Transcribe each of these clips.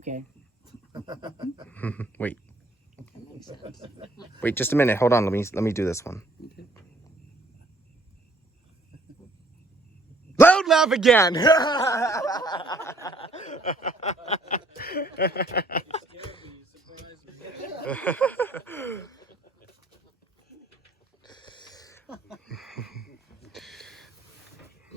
Okay. Wait. Wait, just a minute. Hold on. Let me do this one. Okay. Loud laugh again.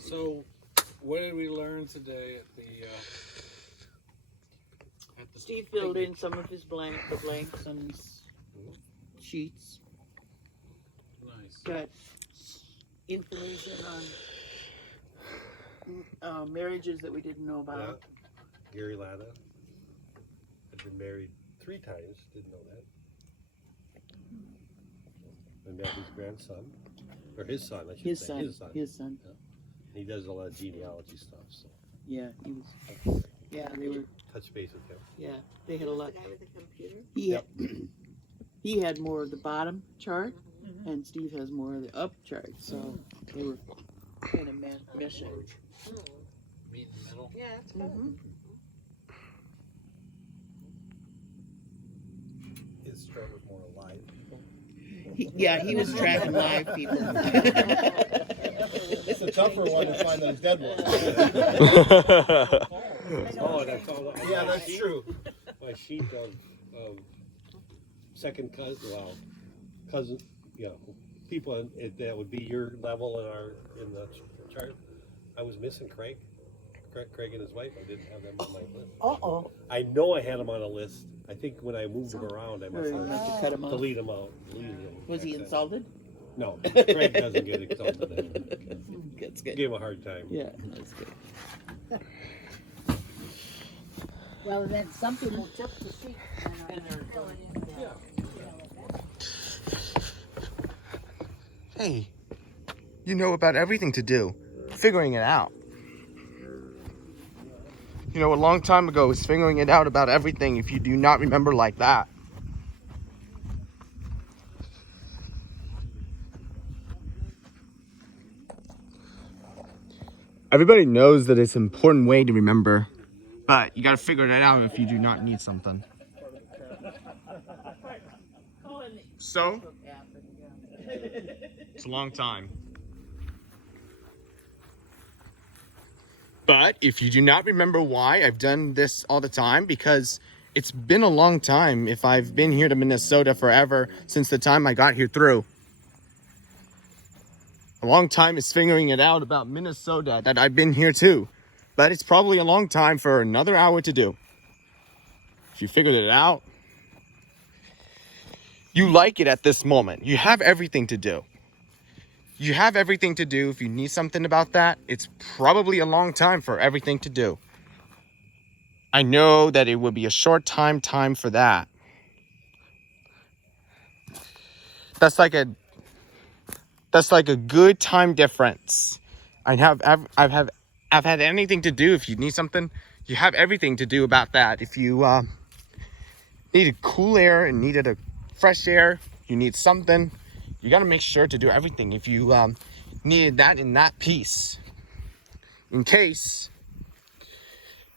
So, what did we learn today at the Steve filled in some of his blanks on his sheets. Nice. Got information on marriages that we didn't know about. Yeah. Gary Lana had been married 3 times. Didn't know that. And met his grandson, or his son, I should say. His son. Yeah. He does a lot of genealogy stuff. So Yeah, he was. Yeah, they were. touch base with him. Yeah, they had a lot. The guy with the computer? He had more of the bottom chart, and Steve has more of the up chart. So they were kind of meshing. meet in the middle? Yeah, it's fun. His chart was more alive people. He was tracking live people. It's a tougher one to find those dead ones. Oh, that's all. Yeah, that's true. My sheet of second cousin, people that would be your level in the chart. I was missing Craig and his wife. I didn't have them on my list. Uh-oh. I know I had them on a list. I think when I moved them around, I must Have have to cut him off. deleted them out. Deleted them. Was he insulted? No, Craig doesn't get insulted. That's good. Give him a hard time. Yeah, that's good. Well, then some people took the sheet and are filling in. Hey, you know about everything to do. Figuring it out. You know, a long time ago was figuring it out about everything if you do not remember like that. Everybody knows that it's an important way to remember, but you gotta figure that out if you do not need something. So, it's a long time. But if you do not remember why I've done this all the time, because it's been a long time if I've been here to Minnesota forever since the time I got here through. A long time is figuring it out about Minnesota that I've been here too. But it's probably a long time for another hour to do. If you figured it out, you like it at this moment. You have everything to do. You have everything to do. If you need something about that, it's probably a long time for everything to do. I know that it would be a short time for that. That's like a good time difference. I've had anything to do. If you need something, you have everything to do about that. If you needed cool air and needed a fresh air, you need something, you got to make sure to do everything. If you needed that in that piece, in case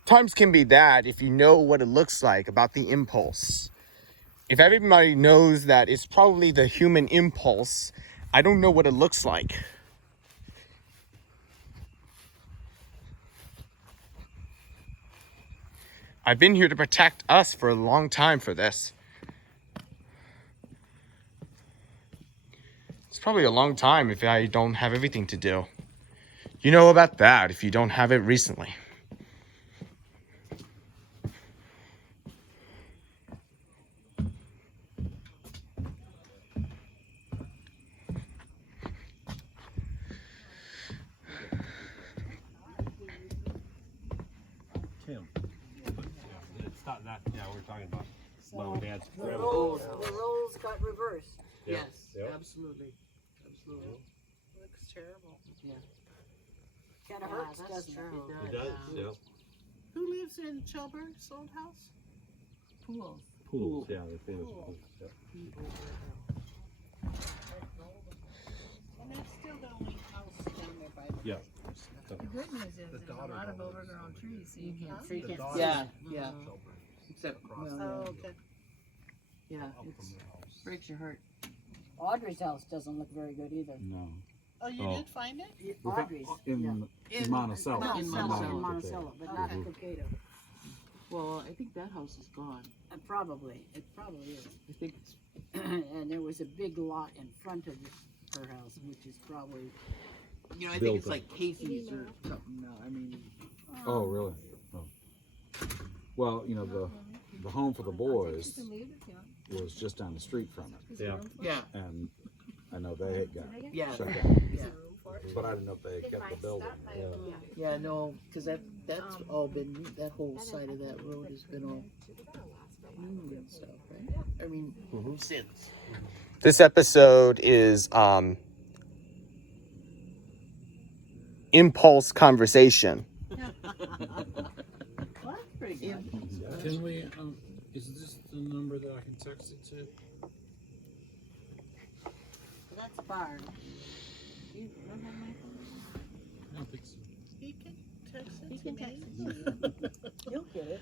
times can be that if you know what it looks like about the impulse. If everybody knows that it's probably the human impulse, I don't know what it looks like. I've been here to protect us for a long time for this. It's probably a long time if I don't have everything to do. You know about that if you don't have it recently. Tim. It's not that. Yeah, we're talking about mom and dad's The grandma. roles got reversed. Yeah. Yes, Yep. absolutely. Absolutely. Looks terrible. Yeah. Kinda hurts, doesn't it? It does. Yeah. Who lives in Shelburne's old house? Pools. Pools. Yeah, the famous pools. Yep. And that's still the only house down there by the. Yeah. The good news is there's a lot of overgrown trees, so you can't see it. Yeah, yeah. Except, well, Oh, okay. yeah, it's breaks your heart. Audrey's house doesn't look very good either. No. Oh, you Oh. did find it? Audrey's. In Monticello. No, in Monticello, Monticello. Monticello, but not Okay. Cocato. Well, I think that house is gone. It probably is. I think it's, And there was a big lot in front of her house, which is probably, you know, I think Built it's it. like Casey's or something now. I mean, Oh, really? Oh. Well, you know, the home for the boys was just down the street from it. Yeah. yeah, And I know they had got yeah, shut down. yeah. But I didn't know if they had kept the building. Yeah, no, because that's all been, that whole side of that road has been all new and stuff, right? I mean, since. This episode is impulse conversation. Well, that's pretty good. Can we, is this the number that I can text it to? That's far. You don't have my phone? I don't think so. He can text it you to can me. text it. You'll get it.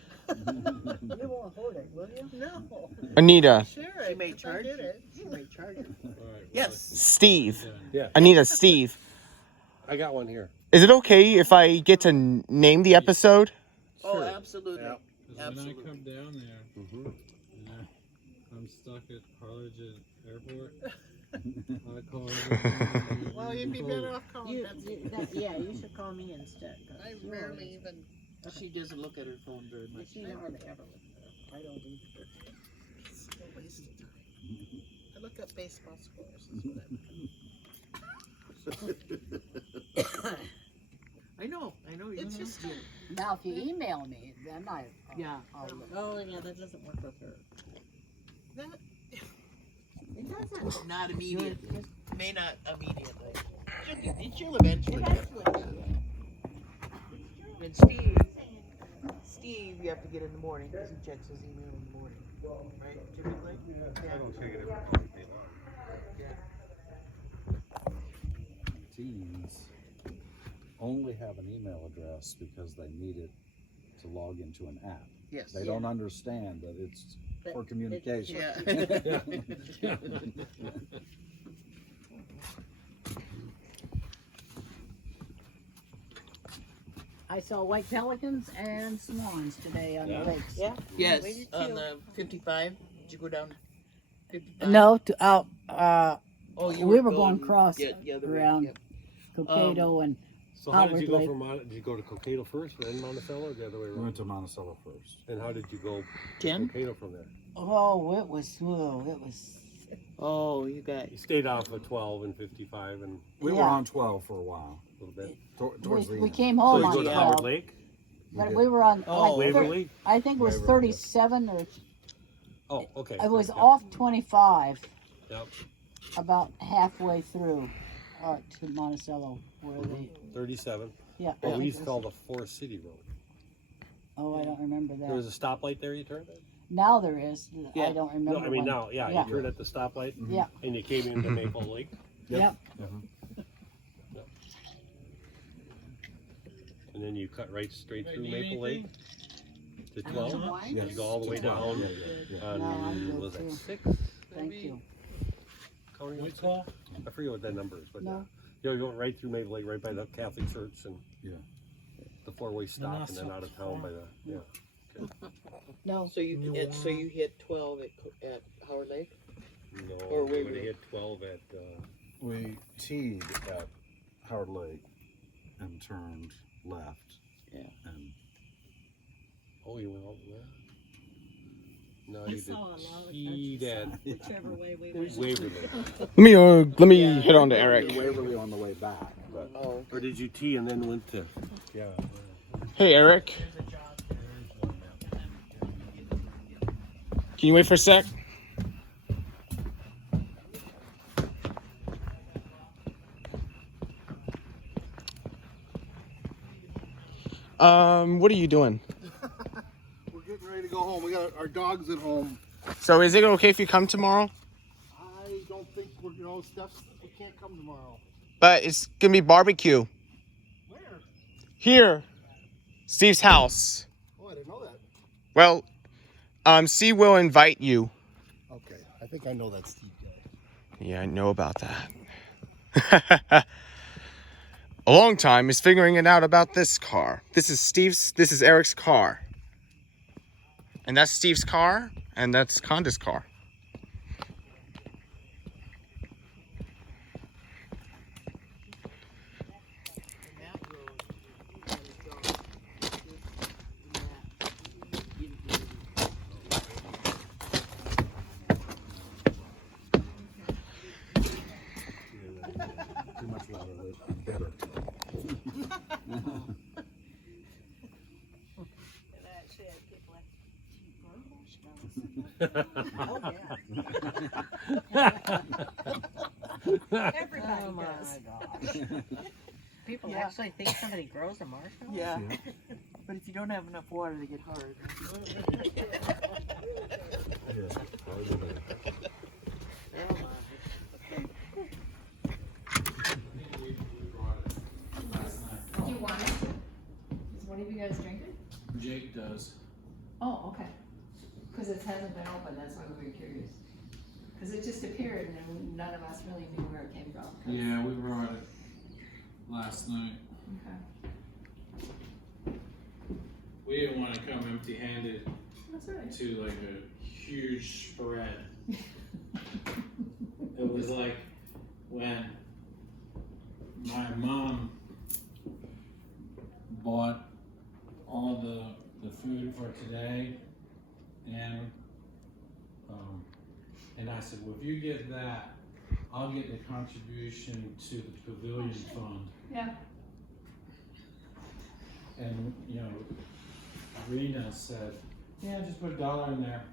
You won't hold it, will you? No. Anita, Sure. She may if I charge did you. it. She may charge you. All right. Yes. Steve. Yeah. Anita, Steve. I got one here. Is it okay if I get to name the episode? Oh, Sure. absolutely. Yeah. Because when I Absolutely. come down there, Mm-hmm. and I'm stuck at Harlingen Airport, I call everything. Well, you'd be better off calling You, Betsy. yeah, you should call me instead. 'cause I you're- rarely even, She doesn't look at her phone very much. She hardly ever looks at it. I don't either. it's a waste of time. I look up baseball scores. Is what I know. It's just, Now, if you email me, then Yeah. I'll look. oh, yeah, that doesn't work with her. That, Not immediate. May not immediately. She'll eventually. And Steve, you have to get in the morning because he checks his email in the morning, right? Typically. I don't check it every day long. Teens only have an email address because they need it to log into an app. Yes. They don't understand that it's for communication. Yeah. I saw white pelicans and swans today on the lakes. yeah. Yes. We did On too. the 55. Did you go down 55? No, out, Oh, you we were going across the other way. around Yep. Cocato and So how did you go Outward from did you go to Cocato first, then Monticello, or the other way We around? went to Monticello first. And how did you go 10? Cocato from there? oh, it was. Oh, you got. You stayed off of 12 and 55 and We were Yeah. on 12 for a while. a little bit. Towards the We end. came So home you on go to 12, Howard Lake, but did. we were on. Oh, like, Waverly? I think it was Waverly, 37 or Oh, okay. it was Yep. off 25, Yep. about halfway through to Monticello, where they. 37. Yeah. Well, I we think used to it call was- the Forest City Road. Oh, I don't remember There was that. a stoplight there you turned at? Now there is. Yeah. I don't remember. No, I mean when. now, yeah, Yeah. you turned at the stoplight Yeah. and you came into Maple Lake. Yep. And then you cut straight Hey, through need Maple Lake anything? to 12. Yes. You go all the way down Yeah, yeah. on, No, I'm good was it too. 6? Thank maybe? you. County Road Which 6? wall? I forget what that number is, but No. you go right through Maple Lake, right by the Catholic Church and Yeah. the four-way stop, not and then so out of town by the No. So you hit 12 at Howard Lake? No, Or we would Waverly. have hit 12 at. We teed at Howard Lake and turned left. Yeah. And Oh, you went all the way. No, I you saw a did lot of teed at whichever way we went. Waverly, Let me Yeah. hit on to Eric. Waverly on the way back. But Oh. or did you tee and then went to? Yeah. Hey, Eric. Can you wait for a sec? What are you doing? We're getting ready to go home. We got our dogs at home. So is it okay if you come tomorrow? I don't think Steph, we can't come tomorrow. But it's gonna be barbecue Where? here, Steve's house. Oh, I didn't know that. Well, C will invite you. Okay, I think I know that Steve guy. Yeah, I know about that. A long time is figuring it out about this car. This is Eric's car. And that's Steve's car, and that's Conda's car. And that road, let it go. This and Too much louder, better. And actually, I get like, "Do you grow marshmallows?" Oh, yeah. Everybody does. People Yeah. actually think somebody grows a marshmallow? Yeah. But if you don't have enough water, they get hard. Do you want it? Is one of you guys drinking? Jake does. Oh, okay. Because it hasn't been opened, that's why we were curious. Because it just appeared and then none of us really knew where it came from. Yeah, we brought it last night. Okay. We didn't want to come empty-handed That's all right. to like a huge spread. It was like when my mom bought all the food for today, and I said, well, if you get that, I'll get the contribution to the pavilion fund. Yeah. And, you know, Rena said, yeah, just put $1 in there.